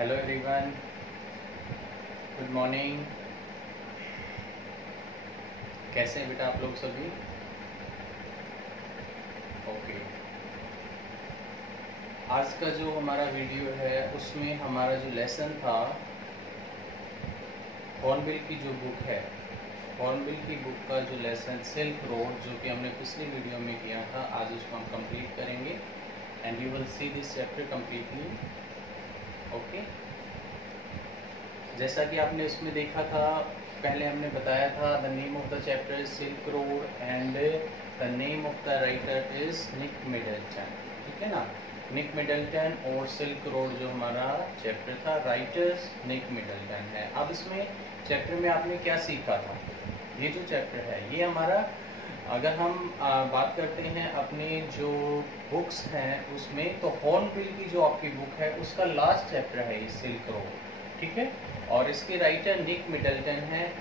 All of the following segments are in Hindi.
Hello everyone, good morning. कैसे हैं बेटा आप लोग सभी? ओके, आज का जो हमारा वीडियो है उसमें हमारा जो लेसन था हॉर्नबिल की जो बुक है, हॉर्नबिल की बुक का जो लेसन सिल्क रोड जो कि हमने पिछली वीडियो में किया था, आज उसको हम कंप्लीट करेंगे and you will see this chapter completely. Okay, जैसा कि आपने उसमें देखा था, पहले हमने बताया था the name of the chapter is silk road and the name of the writer is Nick Middleton. ठीक है ना, निक मिडलटन और सिल्क रोड जो हमारा चैप्टर था, राइटर्स निक मिडलटन है। अब इसमें चैप्टर में आपने क्या सीखा था? ये जो चैप्टर है ये हमारा, अगर हम बात करते हैं अपने जो बुक्स हैं उसमें, तो हॉर्नबिल की जो आपकी बुक है उसका लास्ट चैप्टर है ये सिल्क रोड। ठीक है, और इसके राइटर निक मिडलटन है।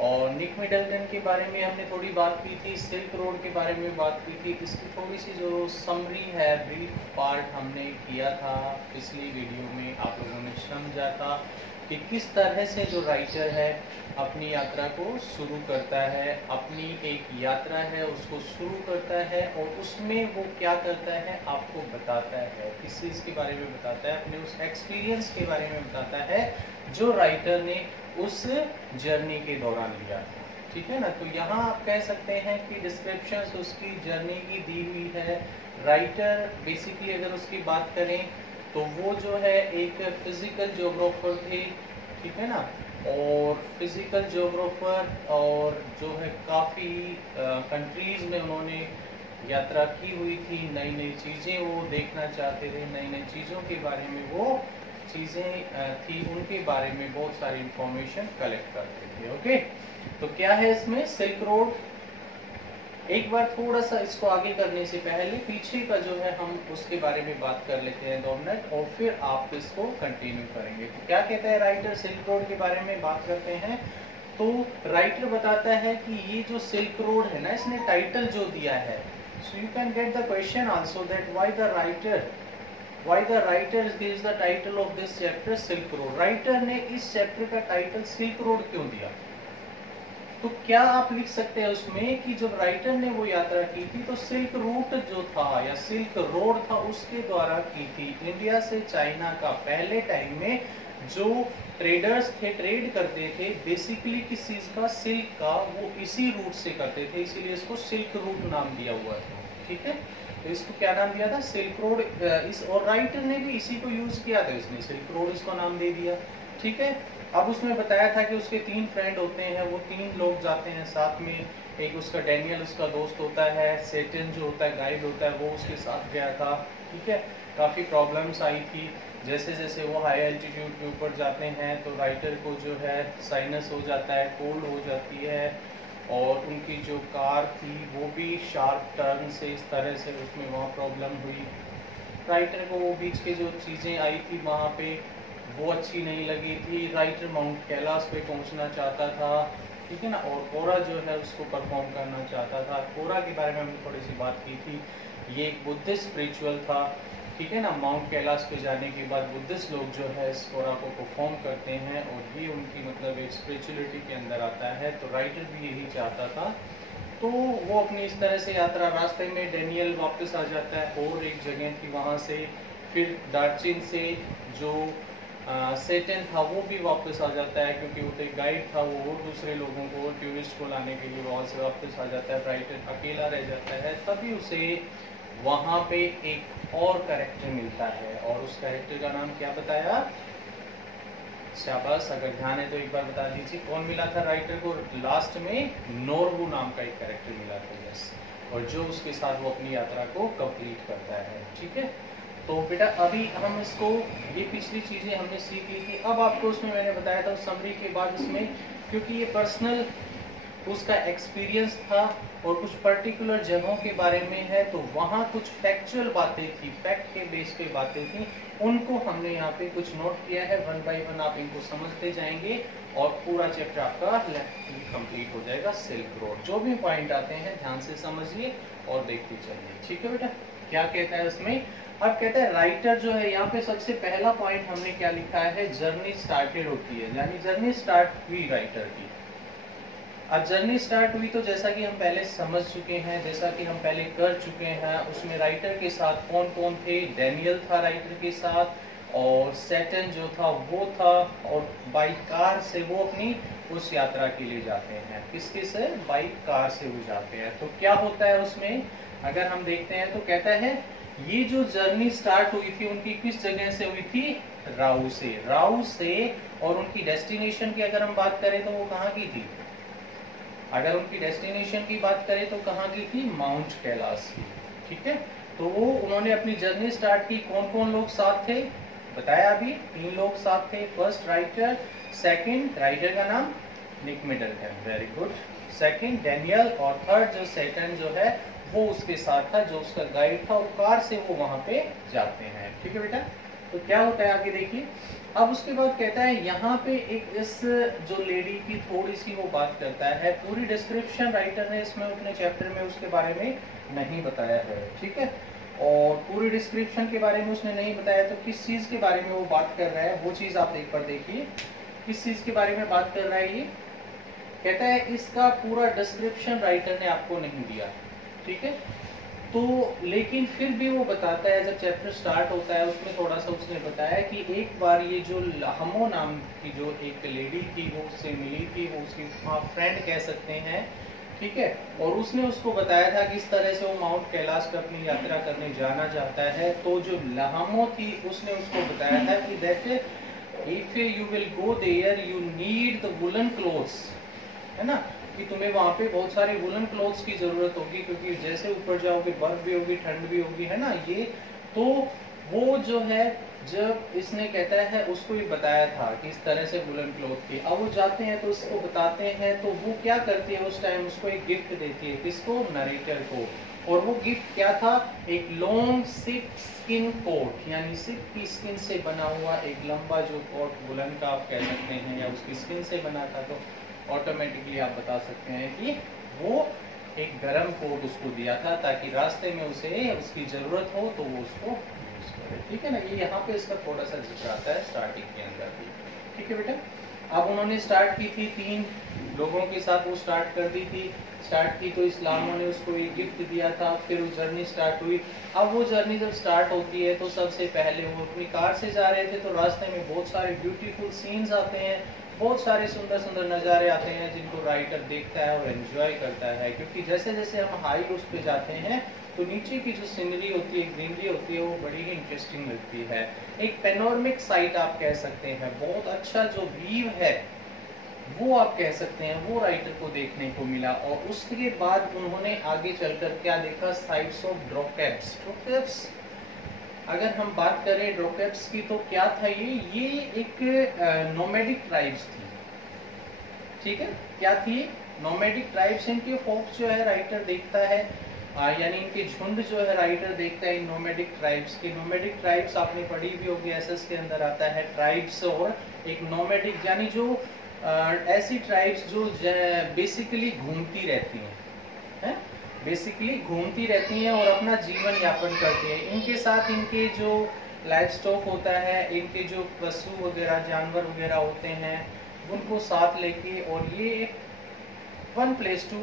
और निक मिडलटन के बारे में हमने थोड़ी बात की थी, सिल्क रोड के बारे में बात की थी। इसकी थोड़ी सी जो समरी है, ब्रीफ पार्ट हमने किया था पिछली वीडियो में, आप लोगों ने समझा था कि किस तरह से जो राइटर है अपनी यात्रा को शुरू करता है, अपनी एक यात्रा है उसको शुरू करता है और उसमें वो क्या करता है आपको बताता है, किस चीज़ के बारे में बताता है, अपने उस एक्सपीरियंस के बारे में बताता है जो राइटर ने उस जर्नी के दौरान लिया था। ठीक है ना, तो यहाँ आप कह सकते हैं कि डिस्क्रिप्शन उसकी जर्नी की दी हुई है। राइटर बेसिकली अगर उसकी बात करें तो वो जो है एक फिजिकल ज्योग्राफर थे। ठीक है ना, और फिजिकल ज्योग्राफर और जो है काफ़ी कंट्रीज़ में उन्होंने यात्रा की हुई थी, नई नई चीज़ें वो देखना चाहते थे, नई नई चीज़ों के बारे में वो चीज़ें थी, उनके बारे में बहुत सारी इंफॉर्मेशन कलेक्ट करते थे। ओके, तो क्या है इसमें सिल्क रोड? एक बार थोड़ा सा इसको आगे करने से पहले पीछे का जो है हम उसके बारे में बात कर लेते हैं 2 मिनट और फिर आप इसको कंटिन्यू करेंगे। तो क्या कहता है राइटर सिल्क रोड के बारे में बात करते हैं। तो राइटर बताता है कि ये जो सिल्क रोड है ना, इसने टाइटल जो दिया है, so you can get the question also that why the writer gives the title of this chapter Silk Road। Writer ने इस चैप्टर का टाइटल सिल्क रोड क्यों दिया? तो क्या आप लिख सकते हैं उसमें कि जब राइटर ने वो यात्रा की थी तो सिल्क रूट जो था या सिल्क रोड था उसके द्वारा की थी। इंडिया से चाइना का पहले टाइम में जो ट्रेडर्स थे, ट्रेड करते थे बेसिकली किस चीज का, सिल्क का, वो इसी रूट से करते थे, इसीलिए इसको सिल्क रूट नाम दिया हुआ था। ठीक है, तो इसको क्या नाम दिया था? Silk road. इस और राइटर ने भी इसी को यूज किया था, इसने सिल्क रोड इसको नाम दे दिया। ठीक है, अब उसमें बताया था कि उसके 3 फ्रेंड होते हैं, वो 3 लोग जाते हैं साथ में। एक उसका डैनियल उसका दोस्त होता है, सेटन जो होता है गाइड होता है वो उसके साथ गया था। ठीक है, काफ़ी प्रॉब्लम्स आई थी, जैसे जैसे वो हाई एल्टीट्यूड के ऊपर जाते हैं तो राइटर को जो है साइनस हो जाता है, कोल्ड हो जाती है, और उनकी जो कार थी वो भी शार्प टर्न से इस तरह से उसमें वहाँ प्रॉब्लम हुई। राइटर को वो बीच के जो चीज़ें आई थी वहाँ पे वो अच्छी नहीं लगी थी। राइटर माउंट कैलाश पे पहुँचना चाहता था। ठीक है ना, और कोरा जो है उसको परफॉर्म करना चाहता था। कोरा के बारे में हमने थोड़ी सी बात की थी, ये एक बुद्धिस्ट स्पिरिचुअल था। ठीक है ना, माउंट कैलाश पे जाने के बाद बुद्धिस्ट लोग जो है इस कोरा को परफॉर्म करते हैं और ये उनकी मतलब एक स्पिरिचुअलिटी के अंदर आता है। तो राइटर भी यही चाहता था, तो वो अपनी इस तरह से यात्रा, रास्ते में डैनियल वापस आ जाता है और एक जगह थी वहाँ से, फिर दार्चिन से जो सेटन था वो भी वापस आ जाता है, क्योंकि वो एक गाइड था, वो और दूसरे लोगों को, टूरिस्ट को लाने के लिए वहाँ से वापस आ जाता है। राइटर अकेला रह जाता है, तभी उसे वहाँ पे एक और कैरेक्टर मिलता है, और उस कैरेक्टर का नाम क्या बताया? शाबाश, अगर ध्यान है तो एक बार बता दीजिए कौन मिला था राइटर को? लास्ट में नोरबू नाम का एक कैरेक्टर मिला था, यस, और जो उसके साथ वो अपनी यात्रा को कंप्लीट करता है। ठीक है, तो बेटा अभी हम इसको, ये पिछली चीज़ें हमने सीख ली थी। अब आपको उसमें मैंने बताया था समरी के बाद इसमें, क्योंकि ये पर्सनल उसका एक्सपीरियंस था और कुछ पर्टिकुलर जगहों के बारे में है, तो वहाँ कुछ फैक्चुअल बातें थी, फैक्ट के बेस पे बातें थी, उनको हमने यहाँ पे कुछ नोट किया है। 1 बाय 1 आप इनको समझते जाएंगे और पूरा चैप्टर आपका कंप्लीट हो जाएगा। सिल्क रोड जो भी पॉइंट आते हैं ध्यान से समझिए और देखते चलिए। ठीक है बेटा, क्या कहता है उसमें? अब कहता है राइटर जो है, यहाँ पे सबसे पहला पॉइंट हमने क्या लिखा है, जर्नी स्टार्टेड होती है, यानी जर्नी स्टार्ट हुई राइटर की। अब जर्नी स्टार्ट हुई तो जैसा कि हम पहले समझ चुके हैं, जैसा कि हम पहले कर चुके हैं, उसमें राइटर के साथ कौन कौन थे? डैनियल था राइटर के साथ, और सैटन जो था वो था, और बाई कार से वो अपनी उस यात्रा के लिए जाते हैं। किसके से? बाई कार से वो जाते हैं। तो क्या होता है उसमें, अगर हम देखते हैं तो कहता है ये जो जर्नी स्टार्ट हुई थी उनकी किस जगह से हुई थी? राउ से। राउ से, और उनकी डेस्टिनेशन की अगर हम बात करें तो वो कहाँ की थी? अगर उनकी डेस्टिनेशन की बात करें तो कहाँ की थी? माउंट कैलाश की। ठीक है, तो वो उन्होंने अपनी जर्नी स्टार्ट की। कौन कौन लोग साथ थे? बताया अभी, 3 लोग साथ थे। फर्स्ट राइटर, सेकंड राइटर का नाम Nick Middleton, very good, second Daniel, और थर्ड जो सैटन जो है वो उसके साथ था, जो उसका गाइड था, और कार से वो वहां पे जाते हैं। ठीक है बेटा, तो क्या होता है आगे देखिए। अब उसके बाद कहता है यहाँ पे एक इस जो लेडी की थोड़ी सी वो बात करता है, पूरी डिस्क्रिप्शन राइटर ने इसमें अपने चैप्टर में उसके बारे में नहीं बताया है। ठीक है, और पूरी डिस्क्रिप्शन के बारे में उसने नहीं बताया, तो किस चीज के बारे में वो बात कर रहा है वो चीज आप एक बार देखिए। किस चीज के बारे में बात कर रहा है ये? कहता है इसका पूरा डिस्क्रिप्शन राइटर ने आपको नहीं दिया। ठीक है, तो लेकिन फिर भी वो बताता है, जब चैप्टर स्टार्ट होता है उसमें थोड़ा सा उसने बताया कि एक बार ये जो लाहमो नाम की जो एक लेडी थी वो उससे मिली थी, वो उसकी फ्रेंड कह सकते हैं। ठीक है, और उसने उसको बताया था कि इस तरह से वो माउंट कैलाश पर अपनी यात्रा करने जाना चाहता है। तो जो लाहमो थी उसने उसको बताया था कि that if you will go there you need the woollen clothes, है ना, कि तुम्हें वहां पे बहुत सारे वुलन क्लोथ्स की जरूरत होगी, क्योंकि जैसे ऊपर जाओगे बर्फ भी होगी, ठंड भी होगी, है ना ये। तो वो जो है, जब इसने कहता है उसको ही बताया था कि इस तरह से वुलन क्लोथ की। अब वो जाते हैं तो उसको बताते हैं, तो वो क्या करती है उस टाइम, उसको एक गिफ्ट देती है। किसको? नरेटर को। और वो गिफ्ट क्या था? एक लॉन्ग सिप स्किन कोट, यानी सिप की स्किन से बना हुआ एक लंबा जो कोट वुलन का आप कह सकते हैं, या उसकी स्किन से बना था, तो ऑटोमेटिकली आप बता सकते हैं कि वो एक गर्म कोट उसको दिया था, ताकि रास्ते में उसे उसकी जरूरत हो तो वो उसको यूज करे। ठीक है ना, ये यहाँ पे इसका थोड़ा सा जिक्र आता है स्टार्टिंग के अंदर भी। ठीक है बेटा, अब उन्होंने स्टार्ट की थी 3 लोगों के साथ, वो स्टार्ट कर दी थी। स्टार्ट की तो इस्लामों ने उसको एक गिफ्ट दिया था, फिर वो जर्नी स्टार्ट हुई। अब वो जर्नी जब स्टार्ट होती है तो सबसे पहले वो अपनी कार से जा रहे थे, तो रास्ते में बहुत सारे ब्यूटीफुल सीन्स आते हैं, बहुत सारे सुंदर सुंदर नज़ारे आते हैं, जिनको राइटर देखता है और एंजॉय करता है। क्योंकि जैसे जैसे हम हाई उस पे जाते हैं तो नीचे की जो सीनरी होती है, ग्रीनरी होती है, वो बड़ी ही इंटरेस्टिंग लगती है। एक पेनोरमिक साइट आप कह सकते हैं, बहुत अच्छा जो व्यू है वो आप कह सकते हैं, वो राइटर को देखने को मिला। और उसके बाद उन्होंने आगे चलकर क्या देखा? Sites of ड्रॉकेप्स। ड्रॉकेप्स अगर हम बात करें ड्रॉकेप्स की, तो क्या था ये एक नोमैडिक ट्राइब्स थी। ठीक है, क्या थी? Nomadic tribes. इनके फोक्स जो है राइटर देखता है, यानी इनके झुंड जो है राइटर देखता है इन नोमैडिक ट्राइब्स की। नोमैडिक ट्राइब्स आपने पढ़ी भी होगी, एसएस के अंदर आता है ट्राइब्स, और एक नोमैडिक यानी जो ऐसी ट्राइब्स जो बेसिकली घूमती रहती हैं, बेसिकली घूमती रहती हैं और अपना जीवन यापन करती हैं। इनके साथ इनके जो लाइफ स्टॉक होता है, इनके जो पशु वगैरह जानवर वगैरह होते हैं, उनको साथ लेके और ये one place to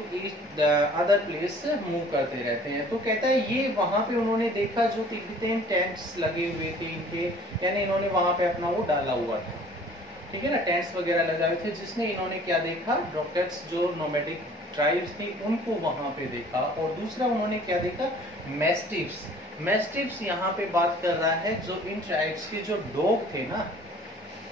the other place move करते रहते हैं। तो कहता है ये वहां पे उन्होंने देखा जो तिब्बतन टेंट्स लगे हुए थे इनके, यानी इन्होंने वहां पे अपना वो डाला हुआ था। ठीक है ना, टेंट्स वगैरह लगाए हुए थे, जिसने इन्होंने क्या देखा? ड्रॉकेट्स जो नोमैडिक ट्राइब्स थी उनको वहां पे देखा। और दूसरा उन्होंने क्या देखा? मैस्टिफ्स। मैस्टिफ्स यहाँ पे बात कर रहा है जो इन ट्राइब्स के जो डॉग थे ना,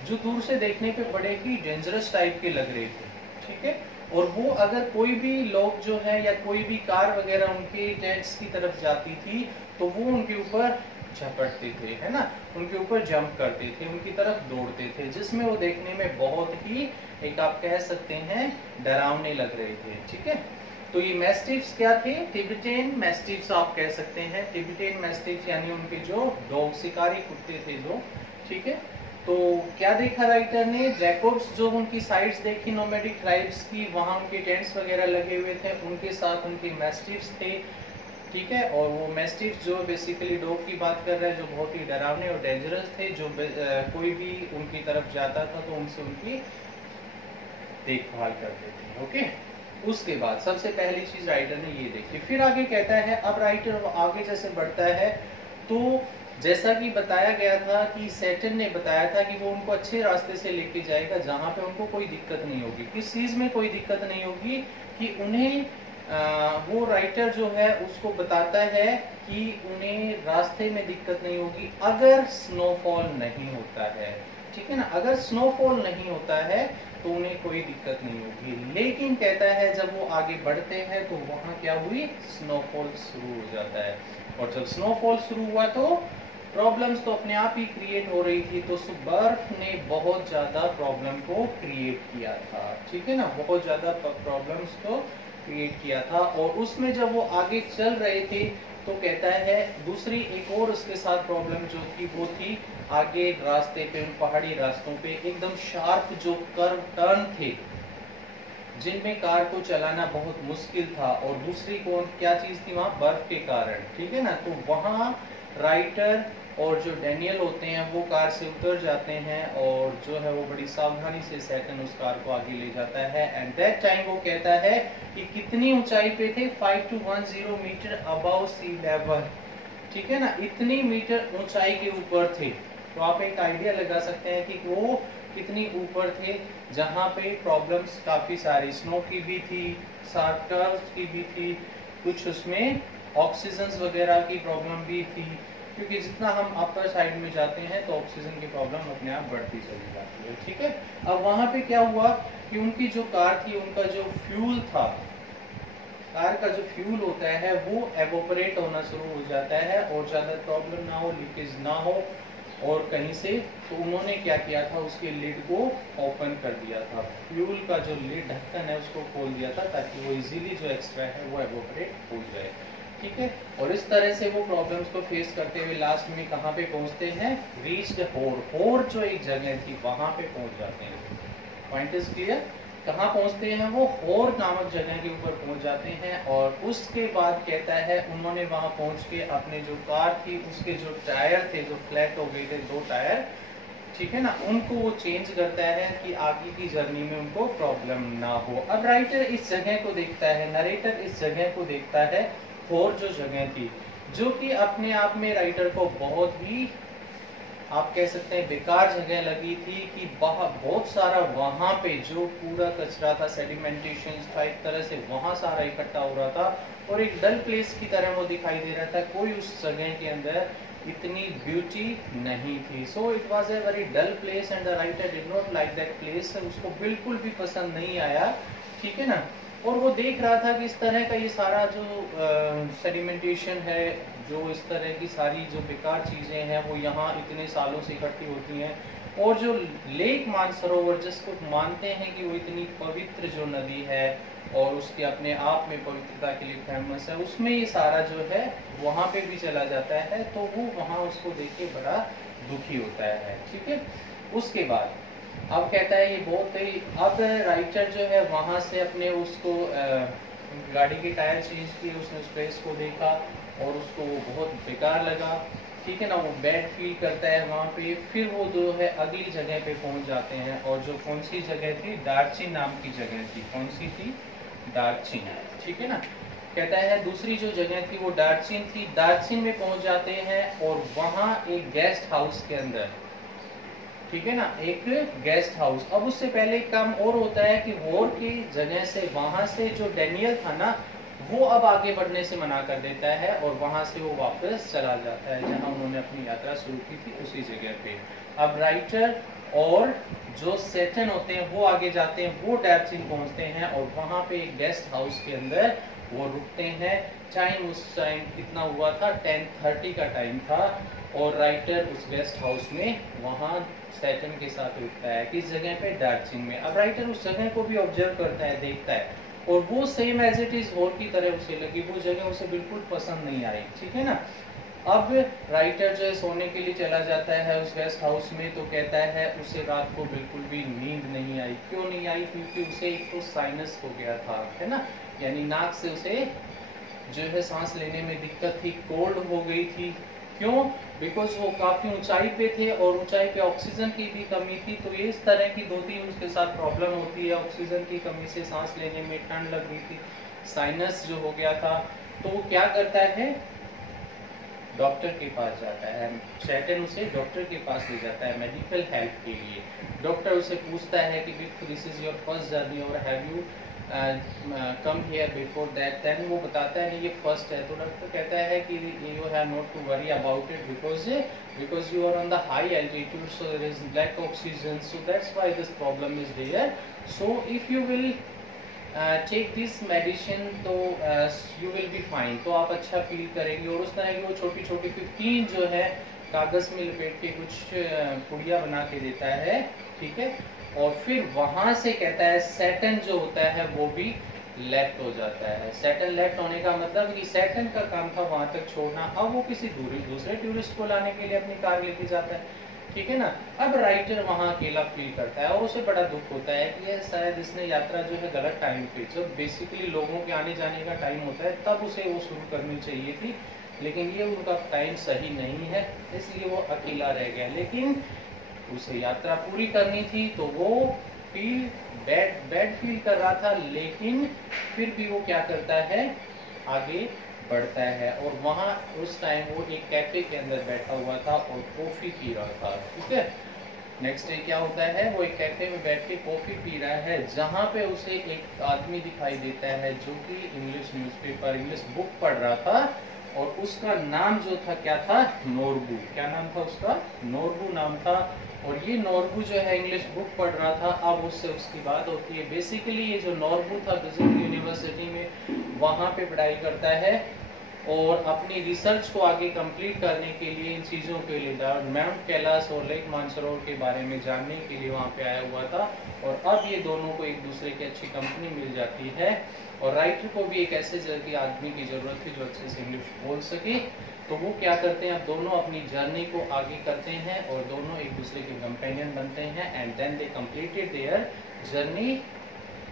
जो दूर से देखने पे बड़े ही डेंजरस टाइप के लग रहे थे। ठीक है, और वो अगर कोई भी लोग जो है या कोई भी कार वगैरह उनके टेंट्स की तरफ जाती थी तो वो उनके ऊपर झपटते थे, है ना, उनके ऊपर जंप करते थे, उनकी तरफ दौड़ते थे, जिसमें वो देखने में बहुत ही एक आप कह सकते हैं डरावने लग रहे थे। ठीक है, तो ये मैस्टिफ्स क्या थे? तिब्बतन मैस्टिफ्स आप कह सकते हैं। तिब्बतन मैस्टिफ्स यानी उनके जो डॉग, शिकारी कुत्ते थे जो। ठीक है, तो क्या देखा राइटर ने? जैकोब्स जो उनकी साइट्स देखी नोमैडिक ट्राइब्स की, वहां उनके टेंट्स वगैरह लगे हुए थे, उनके साथ उनके मैस्टिफ्स थे। ठीक है। और वो मैस्टिफ जो बेसिकली डॉग की बात कर रहा है, जो बहुत ही डरावने और डेंजरस थे, जो कोई भी उनकी तरफ जाता था तो उनसे उनकी देखभाल करते थे। ओके, उसके बाद सबसे पहली चीज राइटर ने ये देखी। फिर आगे कहता है, अब राइटर आगे जैसे बढ़ता है तो जैसा कि बताया गया था कि सैटर्न ने बताया था कि वो उनको अच्छे रास्ते से लेके जाएगा जहां पे उनको कोई दिक्कत नहीं होगी। किस चीज में कोई दिक्कत नहीं होगी कि उन्हें वो राइटर जो है उसको बताता है कि उन्हें रास्ते में दिक्कत नहीं होगी अगर स्नोफॉल नहीं होता है। ठीक है ना, अगर स्नोफॉल नहीं होता है तो उन्हें कोई दिक्कत नहीं होगी। लेकिन कहता है जब वो आगे बढ़ते हैं तो वहां क्या हुई, स्नोफॉल शुरू हो जाता है। और जब स्नोफॉल शुरू हुआ तो प्रॉब्लम्स तो अपने आप ही क्रिएट हो रही थी। तो बर्फ ने बहुत ज्यादा प्रॉब्लम को क्रिएट किया था। ठीक है ना, बहुत ज्यादा प्रॉब्लम्स को क्रिएट किया था। और उसमें जब वो आगे चल रहे थे तो कहता है दूसरी एक और उसके साथ प्रॉब्लम जो थी वो थी आगे रास्ते पे, उन पहाड़ी रास्तों पे एकदम शार्प जो कर्व टर्न थे जिनमें कार को चलाना बहुत मुश्किल था। और दूसरी कौन क्या चीज थी वहां, बर्फ के कारण। ठीक है ना, तो वहां राइटर और जो डैनियल होते हैं वो कार से उतर जाते हैं और जो है वो बड़ी सावधानी से सैटर्न उस कार को आगे ले जाता है। एंड दैट टाइम वो कहता है कि कितनी ऊंचाई पे थे, 5210 मीटर अबव सी लेवल। ठीक है ना, इतनी मीटर ऊंचाई के ऊपर थे। तो आप एक आइडिया लगा सकते हैं कि वो कितनी ऊपर थे, जहां पे प्रॉब्लम्स काफी सारी स्नो की भी थी, कर्व्स की भी थी, कुछ उसमें ऑक्सीजन वगैरह की प्रॉब्लम भी थी। क्योंकि जितना हम अपर साइड में जाते हैं तो ऑक्सीजन की प्रॉब्लम अपने आप बढ़ती चली जाती है। ठीक है, अब वहां पे क्या हुआ कि उनकी जो कार थी, उनका जो फ्यूल था, कार का जो फ्यूल होता है वो एवोपरेट होना शुरू हो जाता है और ज्यादा प्रॉब्लम ना हो, लीकेज ना हो और कहीं से। तो उन्होंने क्या किया था, उसके लिड को ओपन कर दिया था, फ्यूल का जो लिड ढक्कन है उसको खोल दिया था ताकि वो इजीली जो एक्स्ट्रा है वो एवोपरेट हो जाए। ठीक है, और इस तरह से वो प्रॉब्लम्स को फेस करते हुए लास्ट में कहाँ पे पहुंचते हैं, रीच्ड होर। होर जो एक जगह थी वहां पे पहुंच जाते हैं। पॉइंट इज क्लियर, कहाँ पहुंचते हैं वो, होर नामक जगह के ऊपर पहुंच जाते हैं। और उसके बाद कहता है उन्होंने वहां पहुंच के अपने जो कार थी उसके जो टायर थे जो फ्लैट हो गए थे, 2 टायर, ठीक है ना, उनको वो चेंज करता है कि आगे की जर्नी में उनको प्रॉब्लम ना हो। अब राइटर इस जगह को देखता है, नरेटर इस जगह को देखता है, होर जो जगह थी, जो कि अपने आप में राइटर को बहुत ही आप कह सकते हैं बेकार जगह लगी थी कि बहुत सारा वहां पे जो पूरा कचरा था, सेडिमेंटेशन था, एक तरह से वहां सारा इकट्ठा हो रहा था और एक डल प्लेस की तरह वो दिखाई दे रहा था। कोई उस जगह के अंदर इतनी ब्यूटी नहीं थी। So it was a very dull place and the writer did not like that place. उसको बिल्कुल भी पसंद नहीं आया। ठीक है ना, और वो देख रहा था कि इस तरह का ये सारा जो सेडिमेंटेशन है, जो इस तरह की सारी जो बेकार चीज़ें हैं वो यहाँ इतने सालों से इकट्ठी होती हैं। और जो लेक मानसरोवर जिसको मानते हैं कि वो इतनी पवित्र जो नदी है और उसके अपने आप में पवित्रता के लिए फेमस है, उसमें ये सारा जो है वहाँ पे भी चला जाता है। तो वो वहाँ उसको देख के बड़ा दुखी होता है। ठीक है, उसके बाद अब कहता है ये बहुत ही, अब राइटर जो है वहाँ से अपने उसको गाड़ी के टायर चेंज किए, उसने उस प्लेस को देखा और उसको वो बहुत बेकार लगा। ठीक है ना, वो बैड फील करता है वहाँ पे। फिर वो जो है अगली जगह पे पहुँच जाते हैं और जो कौन सी जगह थी, डार्चिन नाम की जगह थी। कौन सी थी, डार्चिन। ठीक है ना, कहता है दूसरी जो जगह थी वो डार्चिन थी। डार्चिन में पहुँच जाते हैं और वहाँ एक गेस्ट हाउस के अंदर, ठीक है ना, एक गेस्ट हाउस। अब उससे पहले काम और होता है कि वॉर की जगह से वहां से जो डैनियल था ना, वो अब आगे बढ़ने से मना कर देता है और वहां से वो वापस चला जाता है जहां उन्होंने अपनी यात्रा शुरू की थी, उसी जगह पे। अब राइटर और जो सैटर्न होते हैं वो आगे जाते हैं, वो डार्चिन पहुंचते हैं और वहां पे एक गेस्ट हाउस के अंदर वो रुकते हैं। टाइम उस टाइम कितना हुआ था, 10:30 का टाइम था और राइटर उस गेस्ट हाउस में वहां सैटर्न के साथ रुकता है, किस जगह पे, डार्चिन में। अब राइटर उस जगह को भी ऑब्जर्व करता है, देखता है और वो सेम एज इट इज होर की तरह उसे लगी, वो जगह उसे बिल्कुल पसंद नहीं आई। ठीक है ना, अब राइटर जो है सोने के लिए चला जाता है उस गेस्ट हाउस में। तो कहता है उसे रात को बिल्कुल भी नींद नहीं आई। क्यों नहीं आई, क्योंकि उसे एक तो साइनस हो गया था, है ना, यानी नाक से उसे जो है सांस लेने में दिक्कत थी, कोल्ड हो गई थी। क्यों? बिकॉज वो काफ़ी ऊंचाई पे थे और ऊंचाई पे ऑक्सीजन की भी कमी थी। तो ये इस तरह की 2-3 उसके साथ प्रॉब्लम होती है। ऑक्सीजन की कमी से सांस लेने में ठंड लग रही थी, साइनस जो हो गया था। तो वो क्या करता है, डॉक्टर के पास जाता है। सैटर्न उसे डॉक्टर के पास ले जाता है मेडिकल हेल्प के लिए। डॉक्टर उसे पूछता है कि this is your first journey और have you come here before that. Then वो बताता है नहीं ये फर्स्ट है। तो डॉक्टर कहता है कि you have not to worry about it because you are on the high altitude, so there is lack oxygen, so that's why this problem is there. So if you will take this medicine तो यू विल बी फाइन, तो आप अच्छा फील करेंगे। और उस तरह की वो छोटी छोटी 15 जो है कागज में लपेट के कुछ पुड़िया बना के देता है, ठीक है। और फिर वहां से कहता है सैटर्न जो होता है वो भी लेफ्ट हो जाता है। सैटर्न लेफ्ट होने का मतलब कि सैटर्न का काम था वहां तक छोड़ना, अब वो किसी दूसरे टूरिस्ट को लाने के लिए अपनी कार लेके जाता है, ठीक है ना। अब राइटर वहाँ अकेला फील करता है और उसे बड़ा दुख होता है कि ये शायद इसने यात्रा जो है गलत टाइम पे, जब बेसिकली लोगों के आने जाने का टाइम होता है तब उसे वो शुरू करनी चाहिए थी, लेकिन ये उनका टाइम सही नहीं है, इसलिए वो अकेला रह गया। लेकिन उसे यात्रा पूरी करनी थी तो वो बैड फील कर रहा था, लेकिन फिर भी वो क्या करता है, आगे बढ़ता है। और वहाँ उस टाइम वो एक कैफे के अंदर बैठा हुआ था और कॉफी पी रहा था, ठीक है। नेक्स्ट डे क्या होता है, वो एक कैफे में बैठ के कॉफी पी रहा है, जहाँ पे उसे एक आदमी दिखाई देता है जो कि इंग्लिश न्यूज़पेपर, इंग्लिश बुक पढ़ रहा था। और उसका नाम जो था क्या था, नोरबू। क्या नाम था उसका, नोरबू नाम था। और ये नोरबू जो है इंग्लिश बुक पढ़ रहा था। अब उससे उसकी बात होती है। बेसिकली ये जो नोरबू था बिजनेस यूनिवर्सिटी में वहाँ पे पढ़ाई करता है और अपनी रिसर्च को आगे कंप्लीट करने के लिए इन चीज़ों के लिए माउंट कैलाश और लेक मानसरोवर के बारे में जानने के लिए वहाँ पे आया हुआ था। और अब ये दोनों को एक दूसरे की अच्छी कंपनी मिल जाती है और राइटर को भी एक ऐसे जल्दी आदमी की ज़रूरत थी जो अच्छे से इंग्लिश बोल सके। तो वो क्या करते हैं, अब दोनों अपनी जर्नी को आगे करते हैं और दोनों एक दूसरे के कंपेनियन बनते हैं and then they completed their journey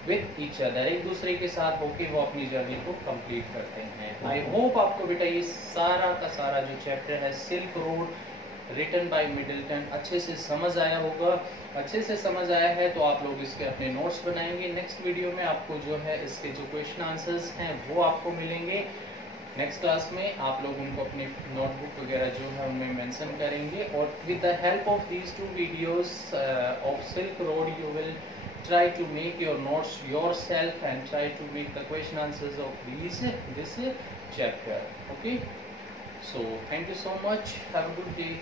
with each other. एक दूसरे के साथ होके वो अपनी जर्नी को कंप्लीट करते हैं। आई होप आपको बेटा ये सारा का सारा जो चैप्टर है silk road written by Middleton अच्छे से समझ आया होगा। अच्छे से समझ आया है तो आप लोग इसके अपने नोट्स बनाएंगे। नेक्स्ट वीडियो में आपको जो है इसके जो क्वेश्चन आंसर्स हैं वो आपको मिलेंगे। नेक्स्ट क्लास में आप लोग उनको अपनी नोटबुक वगैरह जो है उनमें मेंशन करेंगे और with the help of these 2 videos of silk road you will try to make your notes yourself and try to make the question answers of this chapter. Okay, so thank you so much, have a good day.